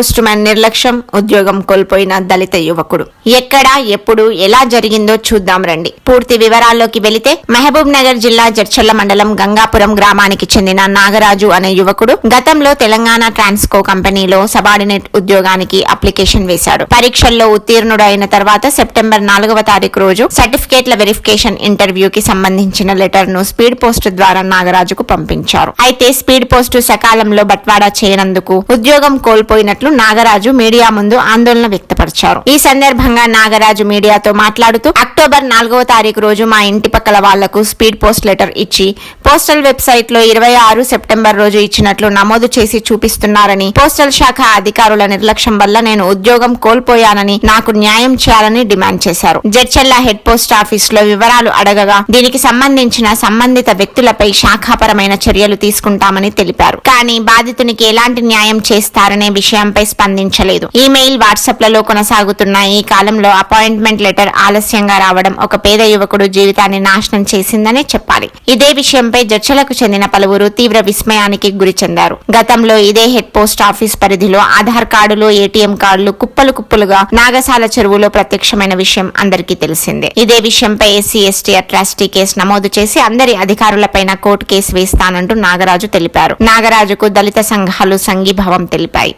Post man నిర్లక్ష్యం ఉద్యోగం కోల్పోయిన దళిత యువకుడు. ఎక్కడ ఎప్పుడు ఎలా జరిగిందో చూద్దాం రండి. పూర్తి వివరాల్లోకి వెళితే మహబూబ్ నగర్ జిల్లా జడ్చల్ల మండలం గంగాపురం గ్రామానికి చెందిన నాగరాజు అనే యువకుడు గతంలో తెలంగాణ ట్రాన్స్కో కంపెనీలో సబార్డినేట్ ఉద్యోగానికి అప్లికేషన్ వేశాడు. పరీక్షల్లో ఉత్తీర్ణుడు అయిన తర్వాత సెప్టెంబర్ నాలుగవ తారీఖు రోజు సర్టిఫికేట్ల వెరిఫికేషన్ ఇంటర్వ్యూకి సంబంధించిన లెటర్ను స్పీడ్ పోస్ట్ ద్వారా నాగరాజుకు పంపించారు. అయితే స్పీడ్ పోస్ట్ సకాలంలో బట్వాడా చేయనందుకు ఉద్యోగం కోల్పోయినట్లు నాగరాజు మీడియా ముందు ఆందోళన వ్యక్తపరిచారు. ఈ సందర్భంగా నాగరాజు మీడియాతో మాట్లాడుతూ అక్టోబర్ నాలుగవ తారీఖు రోజు మా ఇంటి పక్కల వాళ్ళకు స్పీడ్ పోస్ట్ లెటర్ ఇచ్చి పోస్టల్ వెబ్సైట్లో ఇరవై ఆరు సెప్టెంబర్ రోజు ఇచ్చినట్లు నమోదు చేసి చూపిస్తున్నారని పోస్టల్ శాఖ అధికారుల నిర్లక్ష్యం వల్ల నేను ఉద్యోగం కోల్పోయానని నాకు న్యాయం చేయాలని డిమాండ్ చేశారు. జడ్చెల్ల హెడ్ పోస్ట్ ఆఫీస్లో వివరాలు అడగగా దీనికి సంబంధించిన సంబంధిత వ్యక్తులపై శాఖాపరమైన చర్యలు తీసుకుంటామని తెలిపారు. కానీ బాధితునికి ఎలాంటి న్యాయం చేస్తారనే విషయంపై స్పందించలేదు. ఈమెయిల్ వాట్సాప్లలో కొనసాగుతున్న ఈ కాలంలో అపాయింట్మెంట్ లెటర్ ఆలస్యంగా రావడం ఒక పేద యువకుడు జీవితాన్ని నాశనం చేసిందనే చెప్పాలి. ఇదే విషయంపై జడ్చలకు చెందిన పలువురు తీవ్ర విస్మయానికి గురి చెందారు. గతంలో ఇదే హెడ్ పోస్ట్ ఆఫీస్ పరిధిలో ఆధార్ కార్డులు ఏటీఎం కార్డులు కుప్పలు కుప్పలుగా నాగసాల చెరువులో ప్రత్యక్షమైన విషయం అందరికీ తెలిసిందే. ఇదే విషయంపై ఎస్సీ ఎస్టీ అట్రాసిటీ కేసు నమోదు చేసి అందరి అధికారులపైన కోర్టు కేసు వేస్తానంటూ నాగరాజు తెలిపారు. నాగరాజుకు దళిత సంఘాలు సంఘీభావం తెలిపాయి.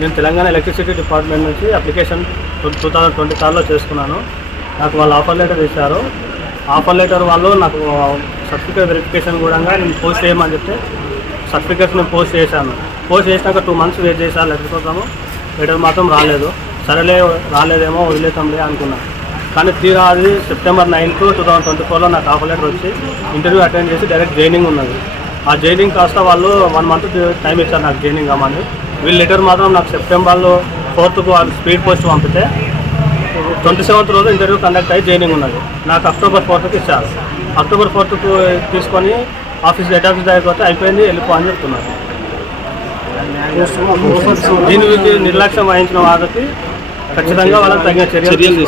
నేను తెలంగాణ ఎలక్ట్రిసిటీ డిపార్ట్మెంట్ నుంచి application two two thousand twenty థర్డ్లో చేసుకున్నాను. నాకు వాళ్ళు ఆఫర్ లెటర్ ఇచ్చారు. ఆఫర్ లెటర్ వాళ్ళు నాకు సర్టిఫికేట్ వెరిఫికేషన్ కూడా నేను పోస్ట్ చేయమని చెప్తే సర్టిఫికేట్స్ నేను పోస్ట్ చేశాను. పోస్ట్ చేసినాక టూ మంత్స్ వెయిట్ చేశాను లెటర్ కోసము లెటర్ మాత్రం రాలేదు. సరేలే రాలేదేమో వదిలేతాంలే అనుకున్నాను కానీ తీరా అది September ninth two thousand twenty ఫోర్లో నాకు ఆఫర్ లెటర్ వచ్చి ఇంటర్వ్యూ అటెండ్ చేసి డైరెక్ట్ జైనింగ్ ఉన్నది. ఆ జైనింగ్ కాస్త వాళ్ళు వన్ మంత్ టైం ఇచ్చారు నాకు జైనింగ్ అమ్మని వీళ్ళు లెటర్ మాత్రం నాకు సెప్టెంబర్లో ఫోర్త్కు వాళ్ళు స్పీడ్ పోస్ట్ పంపితే ట్వంటీ సెవెంత్ రోజు ఇంటర్వ్యూ కండక్ట్ అయ్యి జైనింగ్ ఉన్నది. నాకు అక్టోబర్ ఫోర్త్కి ఇచ్చారు. అక్టోబర్ ఫోర్త్కు తీసుకొని ఆఫీస్ హెడ్ ఆఫీస్ దగ్గర పోతే అయిపోయింది వెళ్ళిపో అని చెప్తున్నారు. దీని గురించి నిర్లక్ష్యం వహించిన వాళ్ళకి ఖచ్చితంగా వాళ్ళకి తగిన చర్యలు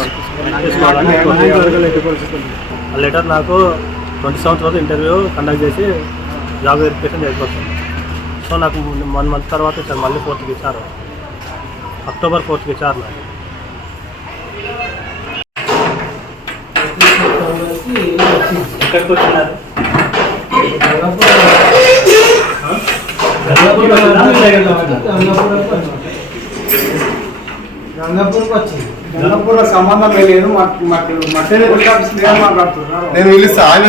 లెటర్ నాకు ట్వంటీ సెవెంత్ రోజు ఇంటర్వ్యూ కండక్ట్ చేసి జాబ్ వెరిఫికేషన్ చేసుకోవచ్చు సో నాకు వన్ మంత్ తర్వాత ఇచ్చారు మళ్ళీ ఫోర్త్కి ఇచ్చారు అక్టోబర్ ఫోర్త్కి ఇచ్చారు నాకు ఎక్కడికి వచ్చినారు గంగాపూర్కి వచ్చింది సంబంధం లేదు. నేను పిలిస్తే ఆయన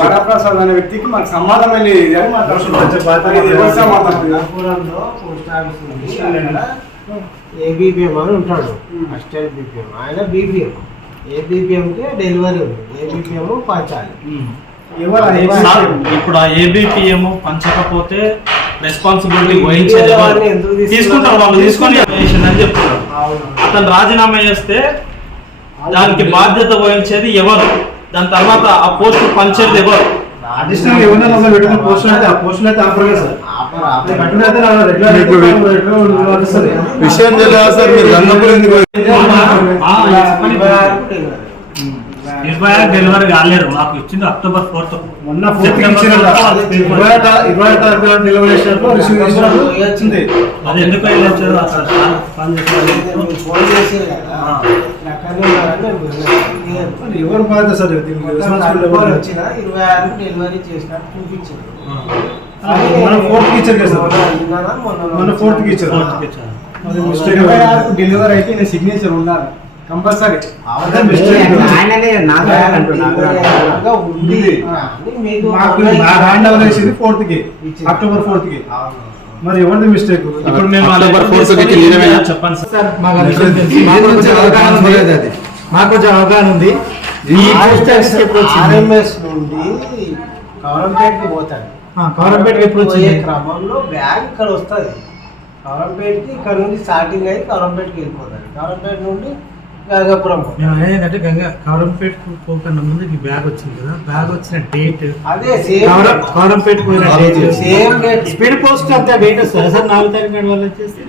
వరప్రసాద్ అనే వ్యక్తికి మాకు సంబంధం లేదు. ఏబిపిఎం అని ఉంటాడు. Assistant BPM. ఆయన బీపీఎం. ఏబిపిఎంకి డెలివరీ ఉంది. ఏబిపిఎం పంచాలి ఇప్పుడు ఆ ఏబిపిఎం పంచకపోతే రెస్పాన్సిబిలిటీ వహించేది? తీసుకుంటారు వాళ్ళు తీసుకొని అని చెప్తున్నారు అతను రాజీనామా చేస్తే దానికి బాధ్యత వహించేది ఎవరు దాని తర్వాత ఆ పోస్ట్ పంచేది ఎవరు అడిషనల్ ఎవరినైనా అసలు పెట్టుకున్న పోస్టులు అయితే ఆ పోస్టులు అయితే కదా సార్. విషయం తెలియదు సార్ మీరు గంగపురం ఎందుకు డెలివరీ. ఇరవై ఆరు డెలివరీ కాలేదు. మాకు ఇచ్చింది అక్టోబర్ ఫోర్త్. మొన్న ఇరవై ఐదు ఇరవై ఐదు తారీఖు డెలివరీ చేసినప్పుడు రిసీవ్ చేసినప్పుడు వచ్చింది. అది ఎందుకు వెళ్ళొచ్చారు? అక్కడ ఫోన్ చేసి ఎవరు సార్? వచ్చిన ఇరవై ఆరుకు డెలివరీ మనం ఫోర్త్ కదా సార్. డెలివరీ అయితే నేను సిగ్నేచర్ ఉండాలి. కంపల్సరీ. హ్యాండ్ ఓవర్ చేసింది ఫోర్త్కి. అక్టోబర్ ఫోర్త్కి. మరి ఎవరిది మిస్టేక్ ఇప్పుడు మేము అక్టోబర్ ఫోర్త్కి? చెప్పండి సార్ మాకు కొంచెం అవగాహన ఉంది. మాకు కొంచెం అవగాహన ఉంది. ఈ ఆర్ఎంఎస్ నుండి కవరంపేటకి పోతాడు. ఆ, కవరంపేటకి ఎప్పుడు పోయే వచ్చింది? క్రమంలో బ్యాగ్ ఇక్కడ వస్తుంది. కవరంపేటకి ఇక్కడ నుండి స్టార్టింగ్ అయ్యి కవరంపేటకి వెళ్ళిపోతాడు. కవరంపేట నుండి గంగాపురం. నేను అనేది ఏంటంటే గంగా కవరంపేట పోకన్నా ముందు ఈ బ్యాగ్ వచ్చింది కదా బ్యాగ్ వచ్చిన డేట్. అదే సేమ్ కవరంపేట పోయిన date. Same date. Speed post అంతే డేట్ వస్తుంది సార్? నాలుగు తారీఖు నాడు వాళ్ళు వచ్చేసి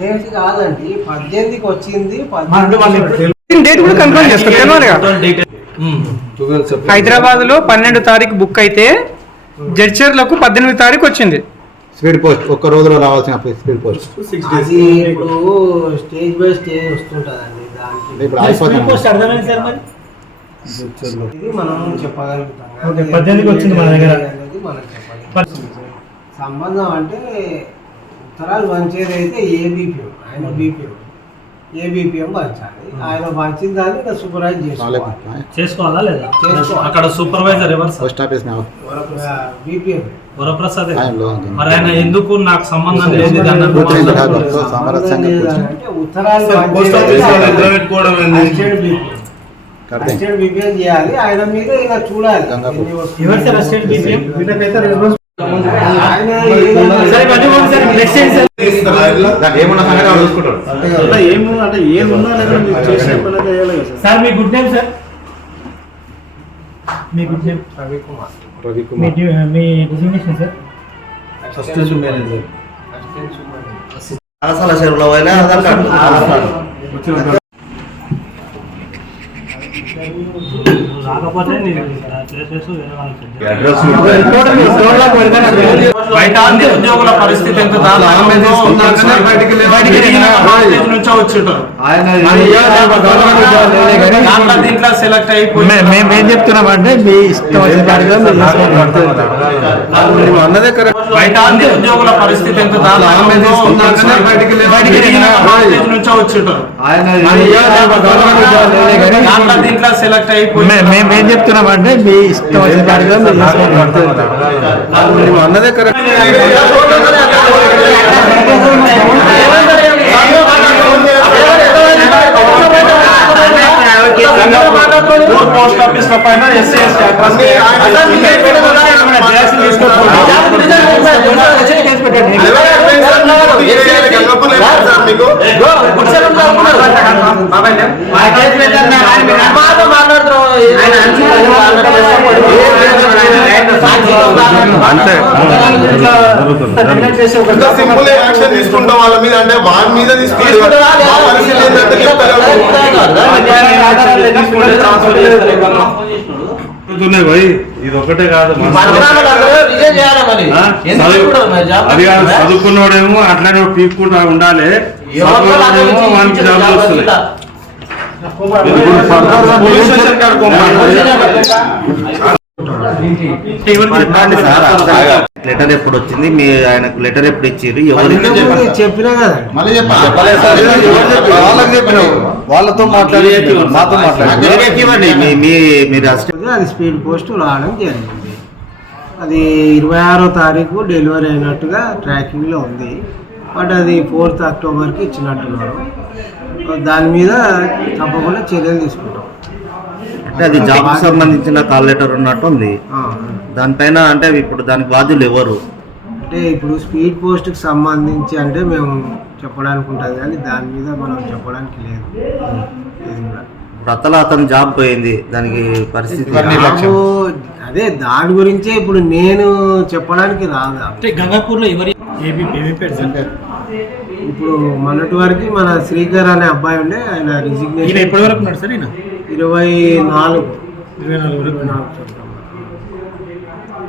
డేట్ కాదండి పద్దెనిమిదికి వచ్చింది డేట్ కూడా కన్ఫర్మ్ డీటెయిల్ హైదరాబాద్లో పన్నెండు తారీఖు బుక్ అయితే జడ్చర్లకు పద్దెనిమిది తారీఖు వచ్చింది. స్పీడ్ పోస్ట్ ఒక్క రోజులో రావాల్సిన స్పీడ్ పోస్ట్. ఇప్పుడు స్టేజ్ బై స్టేజ్ వస్తుంటుందండి. ఇప్పుడు అయిపోతుంది అర్థమైంది సార్ మరి? ఇది మనం చెప్పగలుగుతాం. పద్దెనిమిదికి వచ్చింది మన దగ్గర. అనేది మనం చెప్పగలుగుతాం సంబంధం అంటే ఉత్తరాలు పంచేది అయితే ఏబిపిఎం ఆయన బీపీఎం ఏబిపిఎం పంచాలి ఆయన పంచిన దాన్ని ఇంకా సూపర్వైజ్ చేసుకోవాలి. చేసుకోవాలా లేదా? చేసుకోవాలి. అక్కడ సూపర్వైజర్ ఎవరు పోస్ట్ ఆఫీస్ బీపీఎం వరప్రసాద్ మరి ఆయన ఎందుకు నాకు సంబంధం లేదు ఉత్తరాలు బీపీఎం చేయాలి. ఆయన మీద ఇక చూడాలి. ఎవరు సార్ అసిస్టెంట్ బీపీఎం వీళ్ళకైతే ఆయన ఏమన్నా సంగతి వాళ్ళు చూసుకుంటారు అంటే ఏము అంటే ఏమున్నా లేదా మీరు చేసే పని అయితే చేయాలి కదా సార్. సార్ మీ గుడ్ నేమ్ సార్? మీ గుడ్ నేమ్? రవికుమార్. రవి మీ కుమార్ డ్యూ- మీ డిజిగ్నేషన్ సార్? అసిస్టెంట్ సూపరింటెండెంట్ అలసాల చెరువులో పోయినా ఆధార్ కార్డు. రాకపోతే బయట ఉద్యోగుల పరిస్థితి ఎంత నుంచో వచ్చింటారు దాంట్లో దీంట్లో సెలెక్ట్ అయిపోయి మేము ఏం చెప్తున్నామంటే మీ ఇష్టం అన్నదే కరెక్ట్ బయట అన్ని ఉద్యోగుల పరిస్థితి ఎంత దారుణంగా ఉందో బయటికి వెళ్ళి- బయటికి వెళ్ళిన కాలేజ్ నుంచో వచ్చింటారు దాంట్లో దీంట్లో సెలెక్ట్ అయిపోయి మేము ఏం చెప్తున్నామంటే మీ ఇష్టం వచ్చిన కాడిగా మీరు అన్నదే కరెక్ట్ ఊరు పోస్ట్ ఆఫీస్లో పైన ఎస్సీ ఎస్టీ అంతే. ఇంత సింపుల్ యాక్షన్ తీసుకుంటాం వాళ్ళ మీద అంటే వాళ్ళ మీద తీసుకుంటాం మా పరిస్థితి ఏంటంటే ఇది ఒకటే కాదు అది కాదు చదువుకున్నోడేమో అట్లానే పీక్కుంటా ఉండాలి. జాబ్ వస్తుంది. లెటర్ ఎప్పుడు వచ్చింది? మీ ఆయనకు లెటర్ ఎప్పుడు ఇచ్చారు ఎవరు చెప్పినా కదా. మళ్ళీ చెప్పాలి. వాళ్ళతో మాట్లాడి మాతో మాట్లాడి. అది స్పీడ్ పోస్ట్ రావడం జరిగింది. అది ఇరవై ఆరో తారీఖు డెలివరీ అయినట్టుగా ట్రాకింగ్లో ఉంది. బట్ అది ఫోర్త్ అక్టోబర్కి ఇచ్చినట్టున్నారు. దాని మీద తప్పకుండా చర్యలు తీసుకుంటాం. అంటే అది జాబ్ సంబంధించిన కాల్ లెటర్ ఉన్నట్టు ఉంది. దానిపైన అంటే ఇప్పుడు దానికి బాధ్యులు ఎవరు? అంటే ఇప్పుడు స్పీడ్ పోస్ట్కి సంబంధించి అంటే మేము చెప్పడానికి ఉంటుంది కానీ దాని మీద మనం చెప్పడానికి లేదు. ఇది కూడా. ఇప్పుడు అతను జాబ్ పోయింది దానికి పరిస్థితి నాకు అదే దాని గురించే ఇప్పుడు నేను చెప్పడానికి రాదు. అంటే గంగాపూర్లో ఎవరి ఏబీ ఇప్పుడు మొన్నటి వరకు మన శ్రీకర్ అనే అబ్బాయి ఉండే ఆయన రిజిగ్నేషన్ ఎప్పటి వరకు ఉన్నాడు సార్ ఈయన? ఇరవై నాలుగు. ఇరవై నాలుగు ఇరవై. నాలుగు.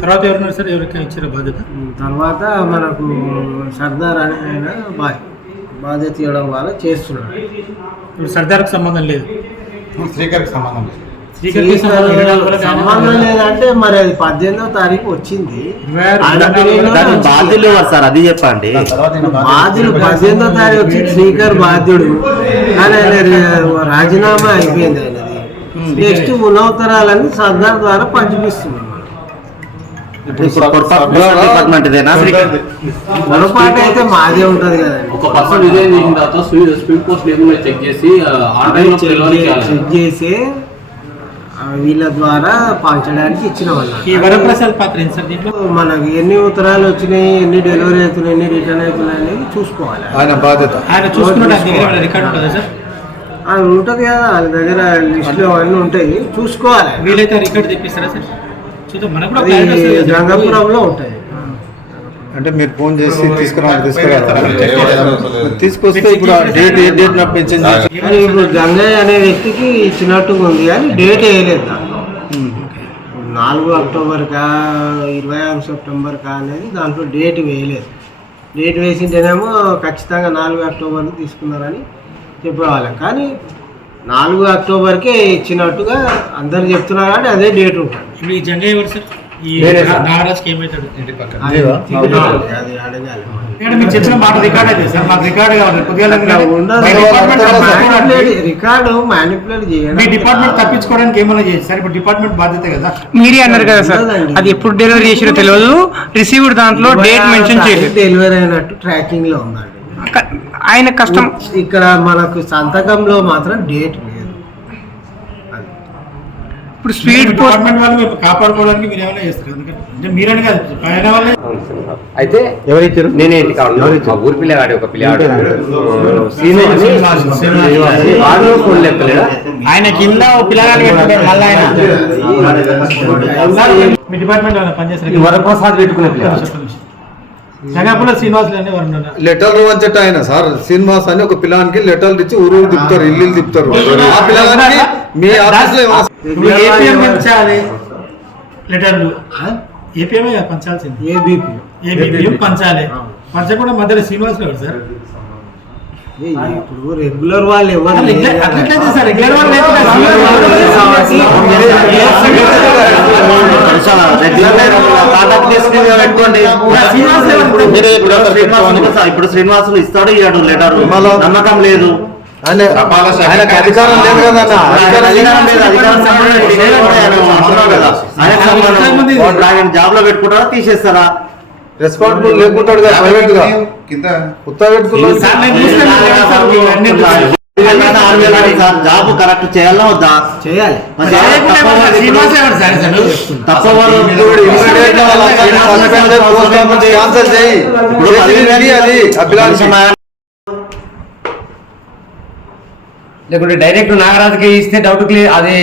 తర్వాత ఎవరున్నారు సార్? ఎవరికి ఇచ్చారు బాధ్యత? తర్వాత మనకు సర్దార్ అనే ఆయన బా- బాధ్యత ఇవ్వడం వల్ల చేస్తున్నాడు. ఇప్పుడు సర్దార్కి సంబంధం లేదు. శ్రీకర్కి సంబంధం లేదు. శ్రీకర్కి సంబంధం లేదంటే మరి అది పద్దెనిమిదో తారీఖు వచ్చింది. బాధ్యులు ఎవరు సార్? అది చెప్పండి. బాధ్యుడు పద్దెనిమిదో తారీఖు వచ్చి శ్రీకర్ బాధ్యుడు. కానీ రాజీనామా అయిపోయింది ఆయనది. నెక్స్ట్ ఉనవతరాలని సర్దార్ ద్వారా పంచిపిస్తున్నాం మనం ఇప్పుడు డిపార్ట్మెంట్ అయితే మాదే ఉంటది ఒక పర్సన్ రిజైన్ చేసిన తర్వాత స్పీడ్ స్పీడ్ పోస్ట్ లేకుండా చెక్ చేసి చెక్ చేసి వీళ్ళ ద్వారా పంచడానికి ఇచ్చినాం దీంట్లో? మనకి ఎన్ని ఉత్తరాలు వచ్చినాయి ఎన్ని డెలివరీ అవుతున్నాయి ఎన్ని రిటర్న్ అవుతున్నాయి అనేది చూసుకోవాలి. ఆయన బాధ్యత. ఆయన అది ఉంటుంది కదా వాళ్ళ దగ్గర లిస్టులో అవన్నీ ఉంటాయి. చూసుకోవాలి. వీలైతే రికార్డు తెప్పిస్తారా సార్? ఉంటాయి. అంటే మీరు ఫోన్ చేసి తీసుకురావాలి తీసుకురావాలి. తీసుకొస్తే ఇప్పుడు డేట్ ఏ డేట్ నాకు కానీ ఇప్పుడు గంగయ్య అనే వ్యక్తికి ఇచ్చినట్టుగా ఉంది కానీ డేట్ వేయలేదు దాంట్లో. నాలుగు అక్టోబర్ కా ఇరవై ఆరు సెప్టెంబర్ కా అనేది దాంట్లో డేట్ వేయలేదు. డేట్ వేసింటేనేమో ఖచ్చితంగా నాలుగు అక్టోబర్కి తీసుకున్నారని చెప్పేవాళ్ళం. కానీ నాలుగు అక్టోబర్కే ఇచ్చినట్టుగా అందరు చెప్తున్నారు కానీ అదే డేట్ ఉంటుంది. ఇప్పుడు ఈ జంగయ్య ఎవరు సార్? ఈ నేనే సార్. నాగరాజ్కి ఏమవుతాడు అది లేవా? అది అడగాలి. ఎందుకంటే మీరు చెప్పిన మాట రికార్డ్ అయితే సార్? మాకు రికార్డ్ కావాలి. కొద్దిగా అట్లా ఉండదు. బై డిపార్ట్మెంట్ తప్పించుకోవడానికి- Manipulate- రికార్డు మ్యానిపులేట్ చేయడం. మీ డిపార్ట్మెంట్ తప్పించుకోవడానికి ఏమైనా సార్? ఇప్పుడు డిపార్ట్మెంట్ బాధ్యత కదా. మీరే అన్నారు కదా సార్. అది ఎప్పుడు డెలివరీ చేసిరో తెలియదు. రిసీవ్డ్ దాంట్లో డేట్ మెన్షన్ చేయలేదు. డెలివరీ అయినట్టు ట్రాకింగ్లో ఉందండి. ఆయన కష్టం ఇక్కడ మనకు సంతకంలో మాత్రం డేట్ లేదు. ఇప్పుడు స్పీడ్ పోస్ట్ డిపార్ట్మెంట్ వాళ్ళు కాపాడుకోవడానికి మీరు ఏమైనా చేస్తారు ఎందుకంటే అంటే మీరని కాదు పైన వాళ్ళే అయితే ఎవరు ఇచ్చారు నేనే ఇంటికి మా ఊరి పిల్లగాడి ఒక పిల్లగాడు వాడు ఫోన్ ఆయన కింద పిల్లగాడు మళ్ళీ ఆయన మీ డిపార్ట్మెంట్ పనిచేస్తారు వరప్రసాద్ పెట్టుకునే పిల్లగాడు జగాపుల శ్రీనివాసులు అనే వారు ఉన్నారు లెటర్లు వంచట ఆయన సార్ శ్రీనివాస్ అని ఒక పిల్లానికి లెటర్లు ఇచ్చి ఊరు ఊరు తిప్పుతారు ఇల్లు తిప్పుతారు ఆ పిల్లగానికి మీ ఆఫీస్ పంచాలి లెటర్లు? ఏపీఎం పంచాల్సింది ఏబీపీ ఏపీఎం పంచాలి పంచకుండా మధ్యలో శ్రీనివాస్ గారు సార్ ఇప్పుడు రెగ్యులర్ వాళ్ళు ఎవరు రెగ్యులర్ వాళ్ళు ఇప్పుడు శ్రీనివాస్ ఇప్పుడు శ్రీనివాసులు ఇస్తాడు ఇయ్యాడు లెటర్? నమ్మకం లేదు. ఆయన ఆయనకు అధికారం లేదు కదా ఆయన కదా. జాబ్లో పెట్టుకుంటారా? తీసేస్తారా? రెస్పాన్సిబుల్ లేకుంటాడు కదా ప్రైవేట్గా ఉత్తర పెట్టుకున్నాడు జాబ్ కరెక్ట్ చేయాలా వద్దా? చేయాలి. లేకుంటే డైరెక్ట్ నాగరాజుకి ఇస్తే డౌట్ క్లియర్ అది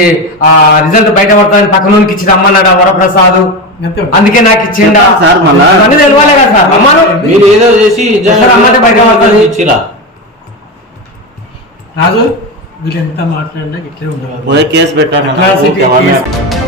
ఆ రిజల్ట్ బయట పడుతుంది పక్కన వాళ్ళకి ఇచ్చి రమ్మన్నాడు వరప్రసాద్? అంతే అందుకే నాకు ఇచ్చిండా? సార్ మళ్ళా. తెలవాలి కదా సార్. అమ్మాను మీరు ఏదో చేసి సార్ అమ్మంటే బయట పడుతుంది. ఇచ్చిరా? రాజు వీళ్ళు ఎంత మాట్లాడినా ఇట్లే ఉండవాలి పోయి కేసు పెట్టాను